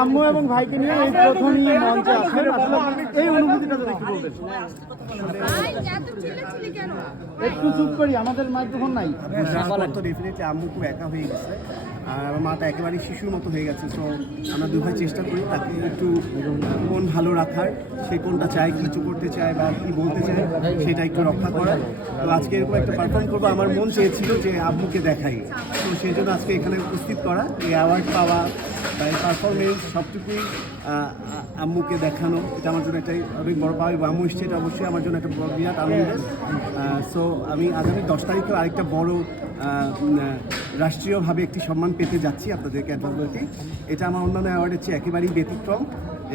আম্মু এবং ভাইকে নিয়ে এই প্রথমই মঞ্চে আসেন, আসলে এই অনুভূতিটা যদি একটু বলবেন। একটু চুপ করি, আমাদের মাইক্রোফোন নাই। তো ডেফিনেটলি আম্মু খুব একা হয়ে গেছে, আর আমার মাটা একেবারে শিশুর মতো হয়ে গেছে। তো আমরা দুভাই চেষ্টা করি তাকে একটু কোন ভালো রাখার, সে কোনটা চায়, কিছু করতে চায় বা কী বলতে চায় সেটা একটু রক্ষা করার। তো আজকে এরকম একটা পারফর্ম করবো, আমার মন চেয়েছিল যে আম্মুকে দেখাই, তো সেই জন্য আজকে এখানে উপস্থিত করা, এই অ্যাওয়ার্ড পাওয়া বা এই পারফরমেন্স সবটুকুই আম্মুকে দেখানো, এটা আমার জন্য একটা অনেক বড় পাওয়া। এবং আম্মু এসছে, এটা অবশ্যই আমার জন্য একটা বিরাট আনন্দের। সো আমি আগামী 10 তারিখেও আরেকটা বড় রাষ্ট্রীয়ভাবে একটি সম্মান পেতে যাচ্ছি আপনাদেরকে অ্যাডভান্সলি। এটা আমার অন্যান্য অ্যাওয়ার্ডের চেয়ে একেবারেই ব্যতিক্রম,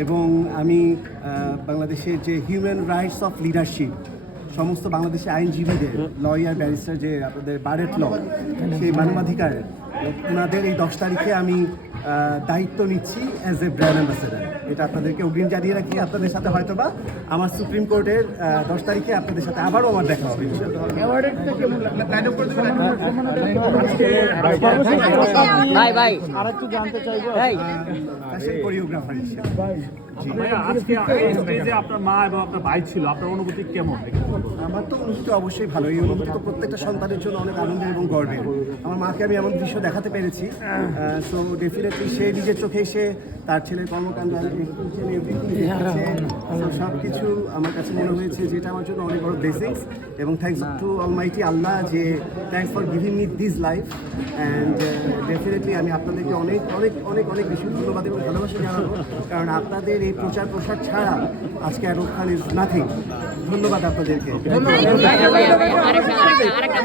এবং আমি বাংলাদেশের যে হিউম্যান রাইটস অফ লিডারশিপ, সমস্ত বাংলাদেশের আইনজীবীদের, লয়ার, ব্যারিস্টার, যে আপনাদের বারেট ল, সেই মানবাধিকার, ওনাদের এই 10 তারিখে আমি দায়িত্ব নিচ্ছি অ্যাজ এ ব্র্যান্ড অ্যাম্বাসেডার। এটা আপনাদেরকে অগ্রিম জানিয়ে রাখি। আপনাদের সাথে হয়তো বা আমার সুপ্রিম কোর্টের 10 তারিখে আপনাদের সাথে আবারও আমার দেখা হবে। আরেকটু জানতে চাইবো কোরিওগ্রাফার হিসেবে। আপনার মা এবং আপনার ভাই ছিল, আপনার অনুভূতি কেমন? আমার তো অনুভূতি অবশ্যই ভালো। এই অনুভূতি তো প্রত্যেকটা সন্তানের জন্য অনেক আনন্দের এবং গর্বের। আমার মাকে আমি এমন দৃশ্য দেখাতে পেরেছি, সো ডেফিনেটলি সে নিজের চোখে এসে তার ছেলের কর্মকাণ্ড সব কিছু আমার কাছে মনে হয়েছে, যেটা আমার জন্য অনেক বড় ব্লেসিংস। এবং থ্যাংকস টু অলমাইটি আল্লাহ, যে thanks for giving me this life. And definitely আমি আপনাদেরকে অনেক অনেক অনেক অনেক বেশি ধন্যবাদ এবং ভালোবাসা জানাবো, কারণ আপনাদের এই প্রচার প্রসার ছাড়া আজকে শাহরুখ খান ইজ নাথিং। ধন্যবাদ আপনাদেরকে। আরেকটা